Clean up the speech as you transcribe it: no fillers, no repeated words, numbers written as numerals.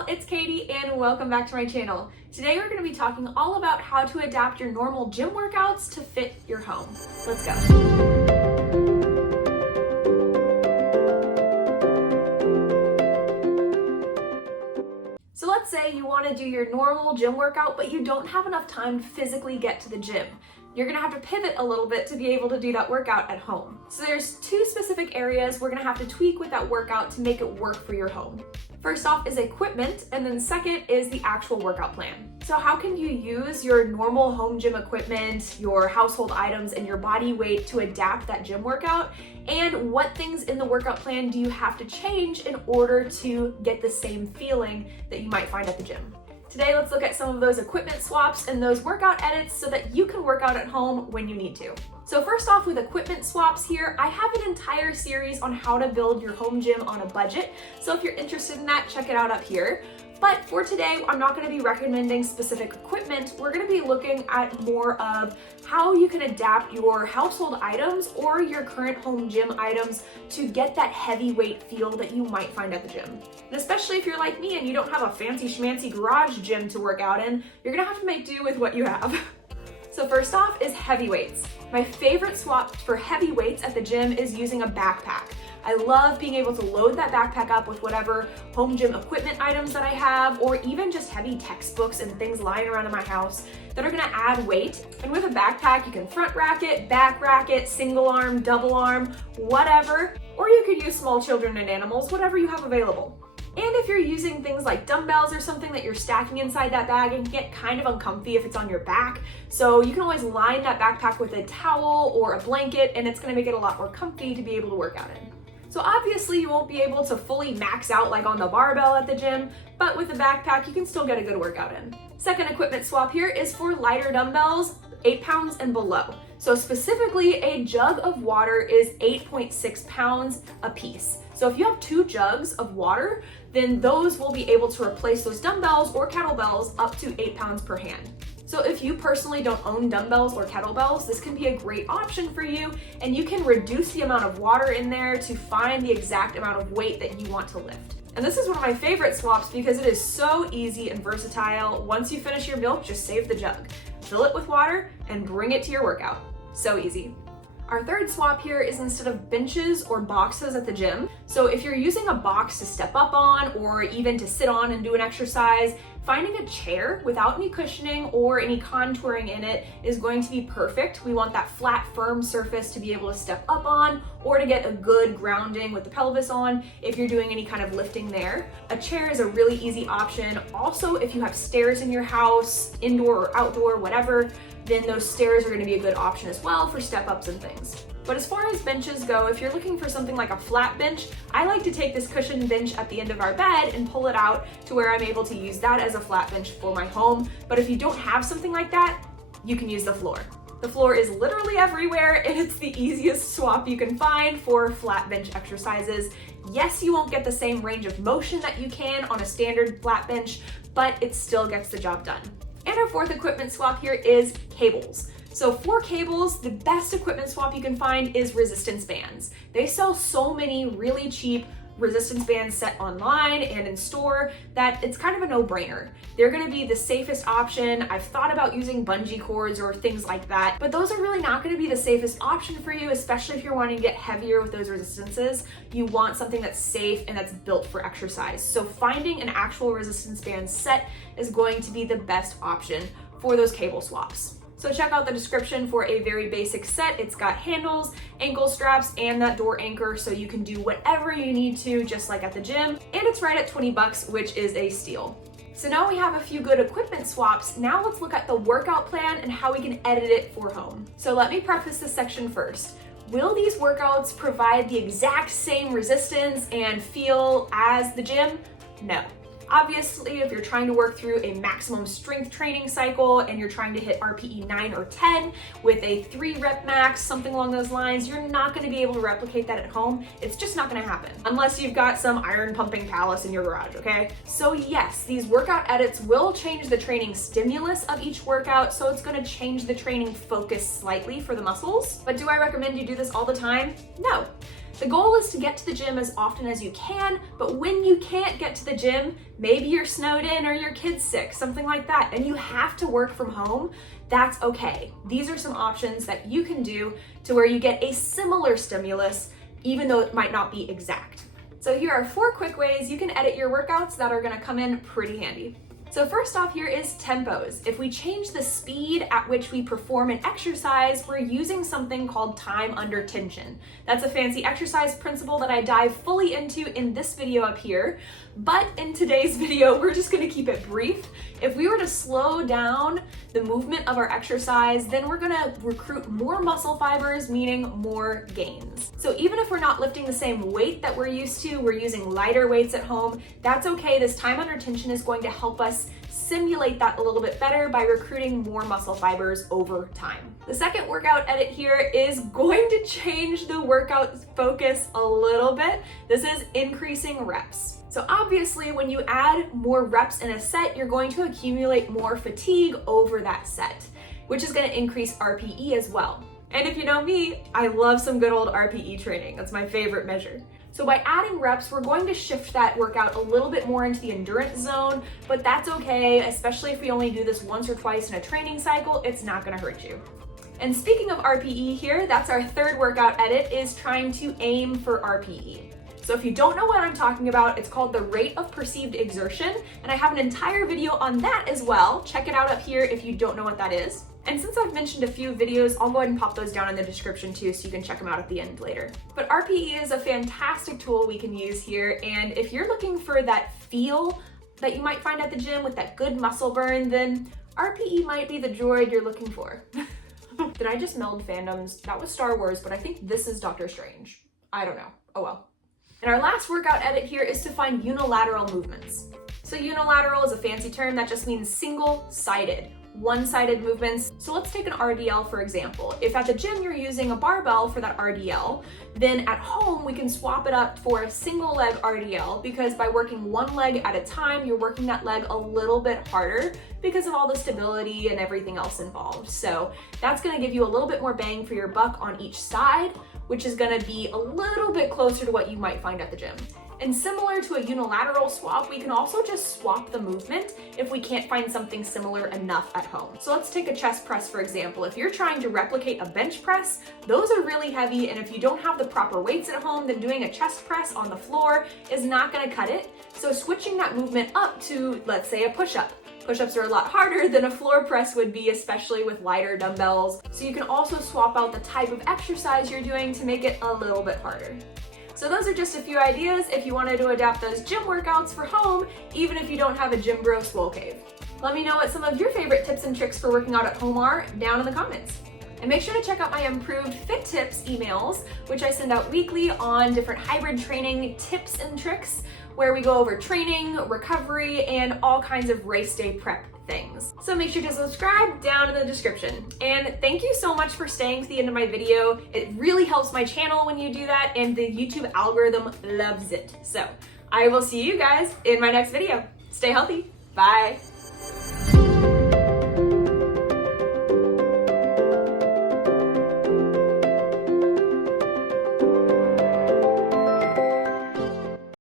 y'all, it's Katie and welcome back to my channel. Today we're going to be talking all about how to adapt your normal gym workouts to fit your home. Let's go. So let's say you want to do your normal gym workout, but you don't have enough time to physically get to the gym. You're gonna have to pivot a little bit to be able to do that workout at home. So there's two specific areas we're gonna have to tweak with that workout to make it work for your home. First off is equipment, and then second is the actual workout plan. So how can you use your normal home gym equipment, your household items, and your body weight to adapt that gym workout? And what things in the workout plan do you have to change in order to get the same feeling that you might find at the gym? Today, let's look at some of those equipment swaps and those workout edits so that you can work out at home when you need to. So first off, with equipment swaps here, I have an entire series on how to build your home gym on a budget. So if you're interested in that, check it out up here. But for today, I'm not going to be recommending specific equipment. We're going to be looking at more of how you can adapt your household items or your current home gym items to get that heavyweight feel that you might find at the gym. And especially if you're like me and you don't have a fancy schmancy garage gym to work out in, you're going to have to make do with what you have. So first off is heavy weights. My favorite swap for heavy weights at the gym is using a backpack. I love being able to load that backpack up with whatever home gym equipment items that I have, or even just heavy textbooks and things lying around in my house that are gonna add weight. And with a backpack, you can front rack it, back rack it, single arm, double arm, whatever. Or you could use small children and animals, whatever you have available. And if you're using things like dumbbells or something that you're stacking inside that bag, and get kind of uncomfy if it's on your back. So you can always line that backpack with a towel or a blanket, and it's gonna make it a lot more comfy to be able to work out in. So obviously you won't be able to fully max out like on the barbell at the gym, but with a backpack, you can still get a good workout in. Second equipment swap here is for lighter dumbbells, 8 pounds and below. So specifically, a jug of water is 8.6 pounds a piece. So if you have 2 jugs of water, then those will be able to replace those dumbbells or kettlebells up to 8 pounds per hand. So if you personally don't own dumbbells or kettlebells, this can be a great option for you, and you can reduce the amount of water in there to find the exact amount of weight that you want to lift. And this is one of my favorite swaps because it is so easy and versatile. Once you finish your milk, just save the jug, fill it with water, and bring it to your workout. So easy. Our third swap here is instead of benches or boxes at the gym. So if you're using a box to step up on or even to sit on and do an exercise, finding a chair without any cushioning or any contouring in it is going to be perfect. We want that flat, firm surface to be able to step up on or to get a good grounding with the pelvis on if you're doing any kind of lifting there. A chair is a really easy option. Also, if you have stairs in your house, indoor or outdoor, whatever, then those stairs are going to be a good option as well for step-ups and things. But as far as benches go, if you're looking for something like a flat bench, I like to take this cushioned bench at the end of our bed and pull it out to where I'm able to use that as a flat bench for my home. But if you don't have something like that, you can use the floor. The floor is literally everywhere, and it's the easiest swap you can find for flat bench exercises. Yes, you won't get the same range of motion that you can on a standard flat bench, but it still gets the job done. And our fourth equipment swap here is cables. So for cables, the best equipment swap you can find is resistance bands. They sell so many really cheap resistance bands set online and in store that it's kind of a no-brainer. They're gonna be the safest option. I've thought about using bungee cords or things like that, but those are really not gonna be the safest option for you, especially if you're wanting to get heavier with those resistances. You want something that's safe and that's built for exercise. So finding an actual resistance band set is going to be the best option for those cable swaps. So check out the description for a very basic set. It's got handles, ankle straps, and that door anchor, so you can do whatever you need to, just like at the gym. And it's right at 20 bucks, which is a steal. So now we have a few good equipment swaps. Now let's look at the workout plan and how we can edit it for home. So let me preface this section first. Will these workouts provide the exact same resistance and feel as the gym? No. Obviously, if you're trying to work through a maximum strength training cycle and you're trying to hit RPE 9 or 10 with a 3 rep max, something along those lines, you're not gonna be able to replicate that at home. It's just not gonna happen unless you've got some iron pumping palace in your garage, okay? So yes, these workout edits will change the training stimulus of each workout, so it's gonna change the training focus slightly for the muscles. But do I recommend you do this all the time? No. The goal is to get to the gym as often as you can, but when you can't get to the gym, maybe you're snowed in or your kid's sick, something like that, and you have to work from home, that's okay. These are some options that you can do to where you get a similar stimulus, even though it might not be exact. So here are 4 quick ways you can edit your workouts that are gonna come in pretty handy. So first off here is tempos. If we change the speed at which we perform an exercise, we're using something called time under tension. That's a fancy exercise principle that I dive fully into in this video up here. But in today's video, we're just gonna keep it brief. If we were to slow down the movement of our exercise, then we're gonna recruit more muscle fibers, meaning more gains. So even if we're not lifting the same weight that we're used to, we're using lighter weights at home, that's okay. This time under tension is going to help us simulate that a little bit better by recruiting more muscle fibers over time. The second workout edit here is going to change the workout focus a little bit. This is increasing reps. So obviously when you add more reps in a set, you're going to accumulate more fatigue over that set, which is going to increase RPE as well. And if you know me, I love some good old RPE training. That's my favorite measure. So by adding reps, we're going to shift that workout a little bit more into the endurance zone, but that's okay, especially if we only do this once or twice in a training cycle, it's not gonna hurt you. And speaking of RPE here, that's our third workout edit, is trying to aim for RPE. So if you don't know what I'm talking about, it's called the rate of perceived exertion, and I have an entire video on that as well. Check it out up here if you don't know what that is. And since I've mentioned a few videos, I'll go ahead and pop those down in the description too, so you can check them out at the end later. But RPE is a fantastic tool we can use here, and if you're looking for that feel that you might find at the gym with that good muscle burn, then RPE might be the droid you're looking for. Did I just meld fandoms? That was Star Wars, but I think this is Doctor Strange. I don't know. Oh well. And our last workout edit here is to find unilateral movements. So unilateral is a fancy term that just means single-sided, one-sided movements. So let's take an RDL for example. If at the gym you're using a barbell for that RDL, then at home we can swap it up for a single leg RDL, because by working one leg at a time, you're working that leg a little bit harder because of all the stability and everything else involved. So that's gonna give you a little bit more bang for your buck on each side, which is gonna be a little bit closer to what you might find at the gym. And similar to a unilateral swap, we can also just swap the movement if we can't find something similar enough at home. So let's take a chest press, for example. If you're trying to replicate a bench press, those are really heavy, and if you don't have the proper weights at home, then doing a chest press on the floor is not gonna cut it. So switching that movement up to, let's say, a push-up. Push-ups are a lot harder than a floor press would be, especially with lighter dumbbells. So you can also swap out the type of exercise you're doing to make it a little bit harder. So those are just a few ideas if you wanted to adapt those gym workouts for home, even if you don't have a gym bro swole cave. Let me know what some of your favorite tips and tricks for working out at home are down in the comments. And make sure to check out my improved Fit Tips emails, which I send out weekly on different hybrid training tips and tricks, where we go over training, recovery, and all kinds of race day prep things. So make sure to subscribe down in the description. And thank you so much for staying to the end of my video. It really helps my channel when you do that, and the YouTube algorithm loves it. So I will see you guys in my next video. Stay healthy. Bye.